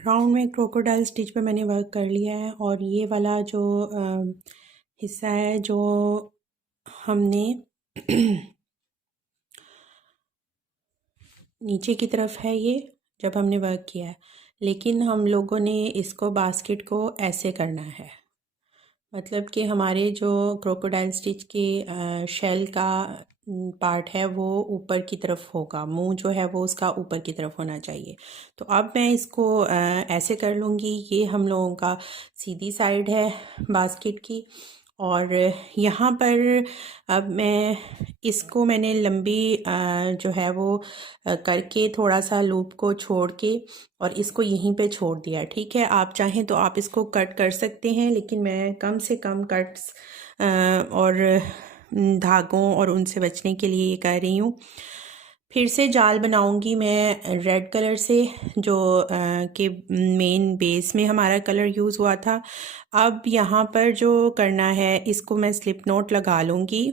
Round में crocodile stitch पे मैंने वर्क कर लिया है और ये वाला जो हिस्सा है जो हमने नीचे की तरफ है, ये जब हमने वर्क किया है, लेकिन हम लोगों ने इसको बास्केट को ऐसे करना है। मतलब कि हमारे जो क्रोकोडाइल स्टिच के शेल का पार्ट है वो ऊपर की तरफ होगा, मुंह जो है वो उसका ऊपर की तरफ होना चाहिए। तो अब मैं इसको ऐसे कर लूँगी। ये हम लोगों का सीधी साइड है बास्केट की, और यहाँ पर अब मैंने लंबी जो है वो करके थोड़ा सा लूप को छोड़ के और इसको यहीं पे छोड़ दिया। ठीक है, आप चाहें तो आप इसको कट कर सकते हैं, लेकिन मैं कम से कम कट्स और धागों और उनसे बचने के लिए ये कर रही हूँ। फिर से जाल बनाऊंगी मैं रेड कलर से, जो के मेन बेस में हमारा कलर यूज़ हुआ था। अब यहाँ पर जो करना है, इसको मैं स्लिप नॉट लगा लूँगी,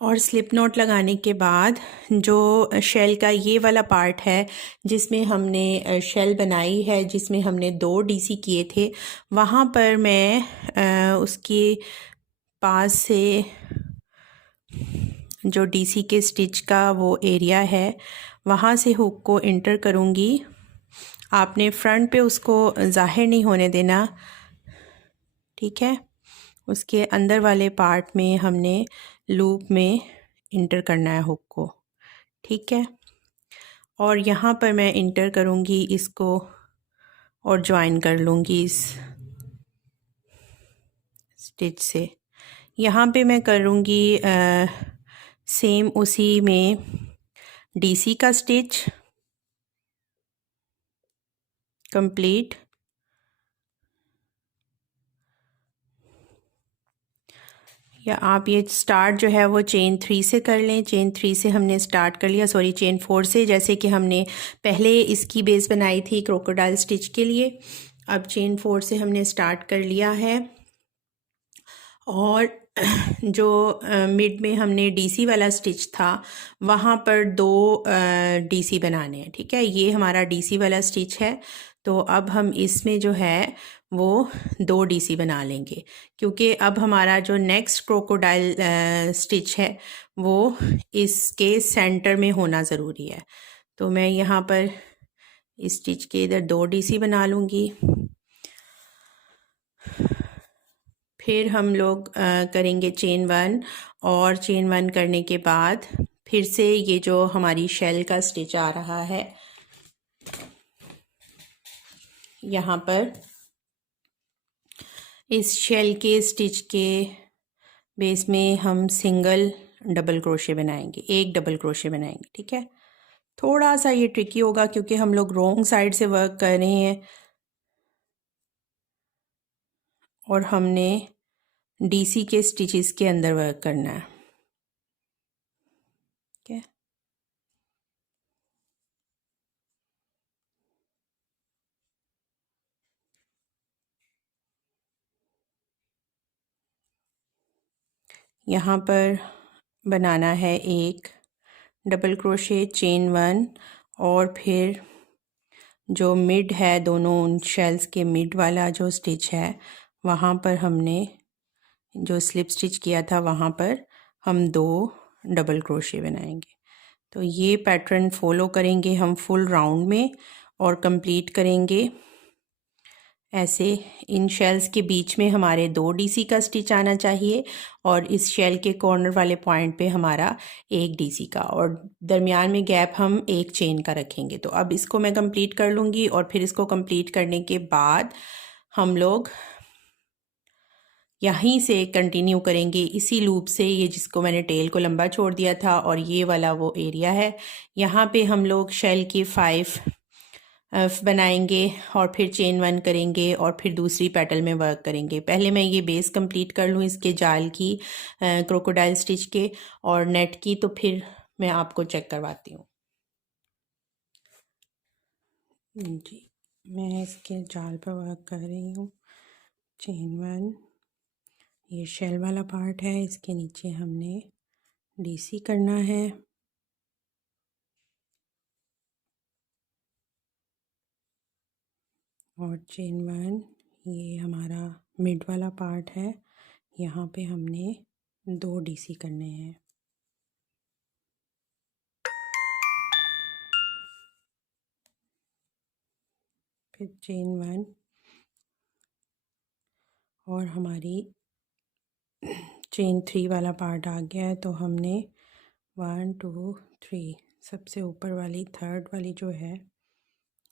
और स्लिप नॉट लगाने के बाद जो शेल का ये वाला पार्ट है जिसमें हमने शेल बनाई है, जिसमें हमने 2 डीसी किए थे, वहाँ पर मैं उसके पास से जो डीसी के स्टिच का वो एरिया है वहाँ से हुक को इंटर करूँगी। आपने फ्रंट पे उसको ज़ाहिर नहीं होने देना, ठीक है। उसके अंदर वाले पार्ट में हमने लूप में इंटर करना है हुक को, ठीक है। और यहाँ पर मैं इंटर करूँगी इसको और ज्वाइन कर लूँगी इस स्टिच से। यहाँ पे मैं करूँगी सेम उसी में डीसी का स्टिच कंप्लीट। या आप ये स्टार्ट जो है वो चेन 3 से कर लें। चेन 3 से हमने स्टार्ट कर लिया, सॉरी चेन 4 से, जैसे कि हमने पहले इसकी बेस बनाई थी क्रोकोडाइल स्टिच के लिए। अब चेन 4 से हमने स्टार्ट कर लिया है, और जो मिड में हमने डीसी वाला स्टिच था वहाँ पर 2 डीसी बनाने हैं, ठीक है। ये हमारा डीसी वाला स्टिच है, तो अब हम इसमें जो है वो 2 डीसी बना लेंगे, क्योंकि अब हमारा जो नेक्स्ट क्रोकोडाइल स्टिच है वो इसके सेंटर में होना ज़रूरी है। तो मैं यहाँ पर इस स्टिच के इधर 2 डीसी बना लूँगी। फिर हम लोग करेंगे चेन 1, और चेन 1 करने के बाद फिर से ये जो हमारी शेल का स्टिच आ रहा है, यहाँ पर इस शेल के स्टिच के बेस में हम सिंगल डबल क्रोशे बनाएंगे, एक डबल क्रोशे बनाएंगे, ठीक है। थोड़ा सा ये ट्रिकी होगा क्योंकि हम लोग रॉन्ग साइड से वर्क कर रहे हैं और हमने डीसी के स्टिचेस के अंदर वर्क करना है, ठीक है। यहाँ पर बनाना है एक डबल क्रोशे, चेन 1, और फिर जो मिड है, दोनों उन शेल्स के मिड वाला जो स्टिच है वहाँ पर हमने जो स्लिप स्टिच किया था वहाँ पर हम 2 डबल क्रोशे बनाएंगे। तो ये पैटर्न फॉलो करेंगे हम फुल राउंड में और कंप्लीट करेंगे ऐसे। इन शेल्स के बीच में हमारे 2 डीसी का स्टिच आना चाहिए, और इस शेल के कॉर्नर वाले पॉइंट पे हमारा 1 डीसी का, और दरमियान में गैप हम 1 चेन का रखेंगे। तो अब इसको मैं कंप्लीट कर लूँगी, और फिर इसको कंप्लीट करने के बाद हम लोग यहीं से कंटिन्यू करेंगे इसी लूप से, ये जिसको मैंने टेल को लंबा छोड़ दिया था, और ये वाला वो एरिया है। यहाँ पे हम लोग शेल के 5 बनाएंगे और फिर चेन 1 करेंगे और फिर दूसरी पेटल में वर्क करेंगे। पहले मैं ये बेस कंप्लीट कर लूँ इसके जाल की, क्रोकोडाइल स्टिच के और नेट की, तो फिर मैं आपको चेक करवाती हूँ। जी, मैं इसके जाल पर वर्क कर रही हूँ। चेन 1, ये शेल वाला पार्ट है, इसके नीचे हमने डीसी करना है। और चेन 1, ये हमारा मिड वाला पार्ट है, यहाँ पे हमने 2 डीसी करने हैं। फिर चेन 1 और हमारी चेन 3 वाला पार्ट आ गया है, तो हमने 1 2 3 सबसे ऊपर वाली थर्ड वाली जो है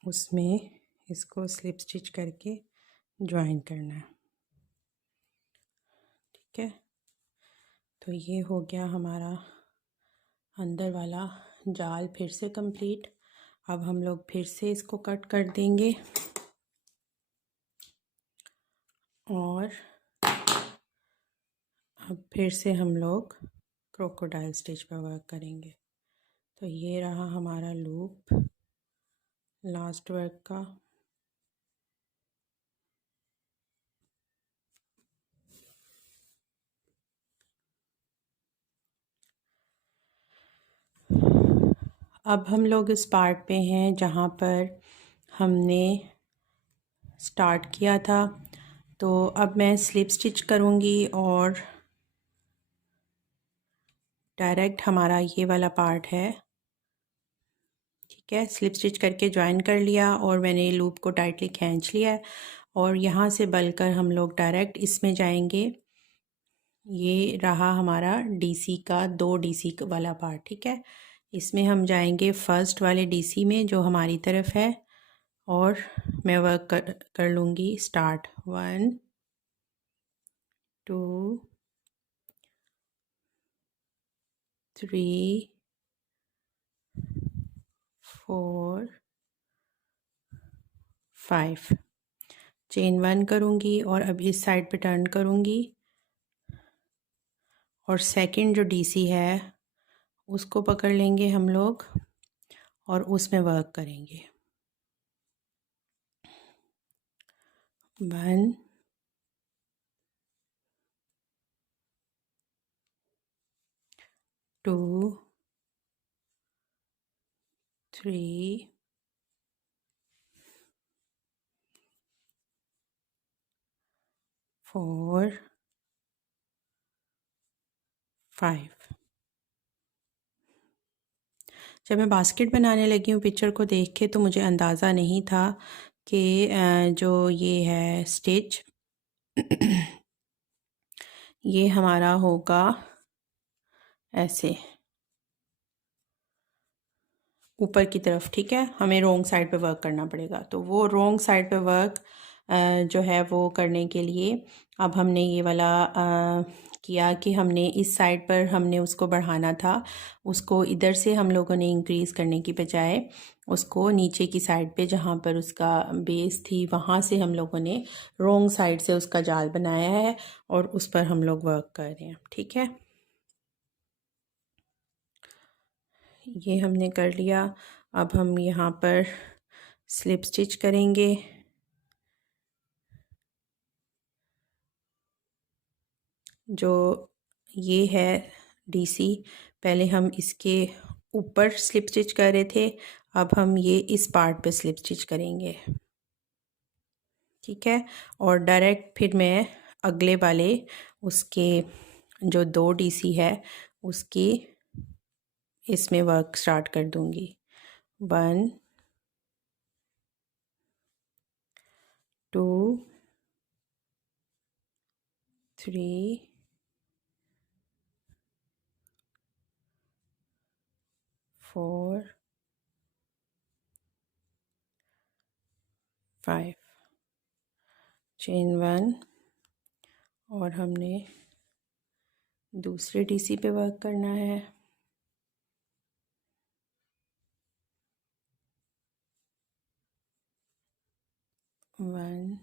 उसमें इसको स्लिप स्टिच करके ज्वाइन करना है। ठीक है, तो ये हो गया हमारा अंदर वाला जाल फिर से कंप्लीट। अब हम लोग फिर से इसको कट कर देंगे और अब फिर से हम लोग क्रोकोडाइल स्टिच पर वर्क करेंगे। तो ये रहा हमारा लूप लास्ट वर्क का। अब हम लोग इस पार्ट पे हैं जहाँ पर हमने स्टार्ट किया था। तो अब मैं स्लिप स्टिच करूँगी और डायरेक्ट हमारा ये वाला पार्ट है, ठीक है, स्लिप स्टिच करके ज्वाइन कर लिया और मैंने लूप को टाइटली खींच लिया है और यहाँ से बलकर हम लोग डायरेक्ट इसमें जाएंगे। ये रहा हमारा डीसी का 2 डीसी वाला पार्ट, ठीक है। इसमें हम जाएंगे फर्स्ट वाले डीसी में जो हमारी तरफ है और मैं वर्क कर लूँगी स्टार्ट 1 2 3 4 5 चेन 1 करूँगी और अब इस साइड पे टर्न करूँगी और सेकंड जो डीसी है उसको पकड़ लेंगे हम लोग और उसमें वर्क करेंगे। 1 2 3 4 5। जब मैं बास्केट बनाने लगी हूँ पिक्चर को देख के तो मुझे अंदाज़ा नहीं था कि जो ये है स्टिच ये हमारा होगा ऐसे ऊपर की तरफ, ठीक है। हमें रोंग साइड पे वर्क करना पड़ेगा, तो वो रोंग साइड पे वर्क जो है वो करने के लिए अब हमने ये वाला किया कि हमने इस साइड पर हमने उसको बढ़ाना था, उसको इधर से हम लोगों ने इंक्रीज़ करने की बजाय उसको नीचे की साइड पे जहाँ पर उसका बेस थी वहाँ से हम लोगों ने रोंग साइड से उसका जाल बनाया है और उस पर हम लोग वर्क कर रहे हैं, ठीक है। ये हमने कर लिया। अब हम यहाँ पर स्लिप स्टिच करेंगे। जो ये है डीसी, पहले हम इसके ऊपर स्लिप स्टिच कर रहे थे, अब हम ये इस पार्ट पे स्लिप स्टिच करेंगे, ठीक है। और डायरेक्ट फिर मैं अगले वाले उसके जो 2 डीसी है उसकी इसमें वर्क स्टार्ट कर दूंगी। 1 2 3 4 5 चेन 1 और हमने दूसरे डीसी पे वर्क करना है। 1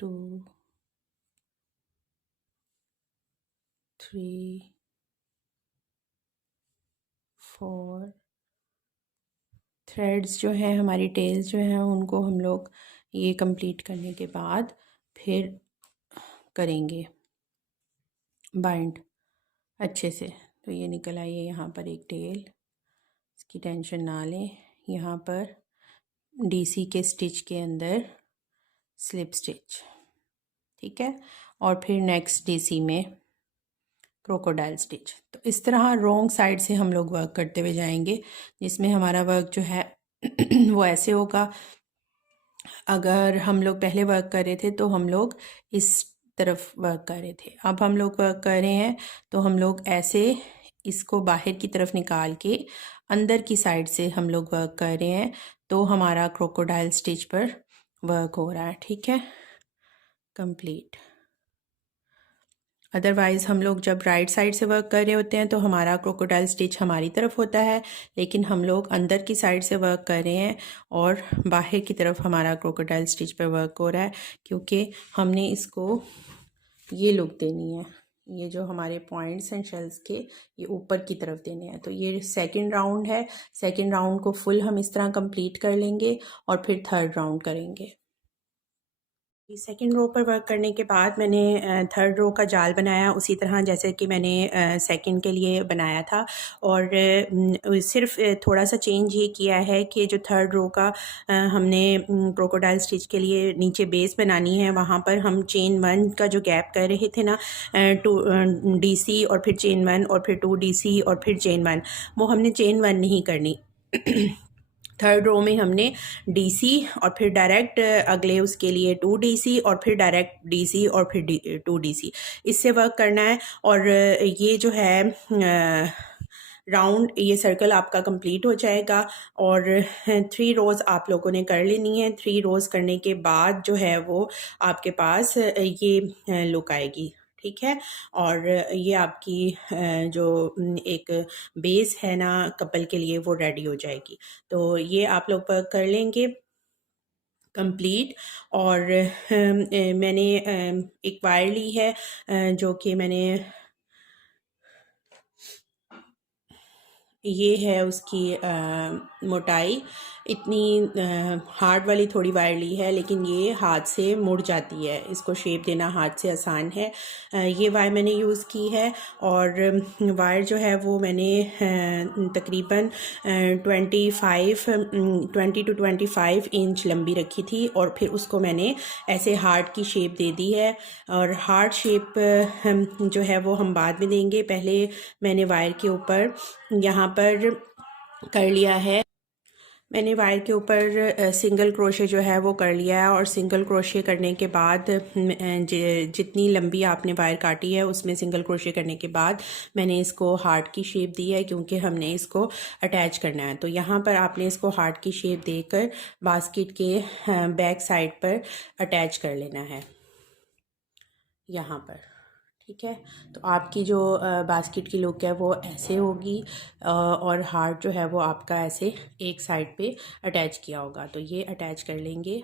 2 3 4 थ्रेड्स जो हैं हमारी टेल्स जो हैं उनको हम लोग ये कंप्लीट करने के बाद फिर करेंगे बाइंड अच्छे से। तो ये निकल आई है यहाँ पर एक टेल, इसकी टेंशन ना लें, यहाँ पर डीसी के स्टिच के अंदर स्लिप स्टिच, ठीक है, और फिर नेक्स्ट डीसी में क्रोकोडाइल स्टिच। तो इस तरह रॉन्ग साइड से हम लोग वर्क करते हुए जाएंगे, जिसमें हमारा वर्क जो है वो ऐसे होगा। अगर हम लोग पहले वर्क कर रहे थे तो हम लोग इस तरफ वर्क कर रहे थे, अब हम लोग वर्क कर रहे हैं तो हम लोग ऐसे इसको बाहर की तरफ निकाल के अंदर की साइड से हम लोग वर्क कर रहे हैं, तो हमारा क्रोकोडाइल स्टिच पर वर्क हो रहा है, ठीक है, कंप्लीट। अदरवाइज़ हम लोग जब राइट साइड से वर्क कर रहे होते हैं तो हमारा क्रोकोडाइल स्टिच हमारी तरफ होता है, लेकिन हम लोग अंदर की साइड से वर्क कर रहे हैं और बाहर की तरफ हमारा क्रोकोडाइल स्टिच पे वर्क हो रहा है, क्योंकि हमने इसको ये लुक देनी है। ये जो हमारे पॉइंट्स हैं शेल्स के, ये ऊपर की तरफ देने हैं। तो ये सेकंड राउंड है, सेकंड राउंड को फुल हम इस तरह कंप्लीट कर लेंगे और फिर थर्ड राउंड करेंगे। सेकेंड रो पर वर्क करने के बाद मैंने थर्ड रो का जाल बनाया उसी तरह जैसे कि मैंने सेकंड के लिए बनाया था, और सिर्फ थोड़ा सा चेंज ये किया है कि जो थर्ड रो का हमने क्रोकोडाइल स्टिच के लिए नीचे बेस बनानी है, वहाँ पर हम चेन 1 का जो गैप कर रहे थे ना, 2 डीसी और फिर चेन 1 और फिर 2 डीसी और फिर चेन 1, वो हमने चेन 1 नहीं करनी। थर्ड रो में हमने डीसी और फिर डायरेक्ट अगले उसके लिए 2 डीसी और फिर डायरेक्ट डीसी और फिर 2 डीसी, इससे वर्क करना है। और ये जो है राउंड, ये सर्कल आपका कंप्लीट हो जाएगा और 3 रोज़ आप लोगों ने कर लेनी है। 3 रोज़ करने के बाद जो है वो आपके पास ये लुक आएगी, ठीक है। और ये आपकी जो एक बेस है ना कपल के लिए, वो रेडी हो जाएगी। तो ये आप लोग वर्क कर लेंगे कंप्लीट। और मैंने एक वायर ली है जो कि मैंने, ये है उसकी मोटाई, इतनी हार्ड वाली थोड़ी वायर ली है, लेकिन ये हाथ से मुड़ जाती है, इसको शेप देना हाथ से आसान है। ये वायर मैंने यूज़ की है, और वायर जो है वो मैंने तकरीबन 20 to 25 इंच लंबी रखी थी, और फिर उसको मैंने ऐसे हार्ट की शेप दे दी है। और हार्ट शेप जो है वो हम बाद में देंगे, पहले मैंने वायर के ऊपर यहाँ पर कर लिया है, मैंने वायर के ऊपर सिंगल क्रोशे जो है वो कर लिया है। और सिंगल क्रोशे करने के बाद जितनी लंबी आपने वायर काटी है उसमें सिंगल क्रोशे करने के बाद मैंने इसको हार्ट की शेप दी है, क्योंकि हमने इसको अटैच करना है। तो यहाँ पर आपने इसको हार्ट की शेप देकर बास्केट के बैक साइड पर अटैच कर लेना है, यहाँ पर, ठीक है। तो आपकी जो बास्केट की लुक है वो ऐसे होगी, और हार्ट जो है वो आपका ऐसे एक साइड पे अटैच किया होगा। तो ये अटैच कर लेंगे।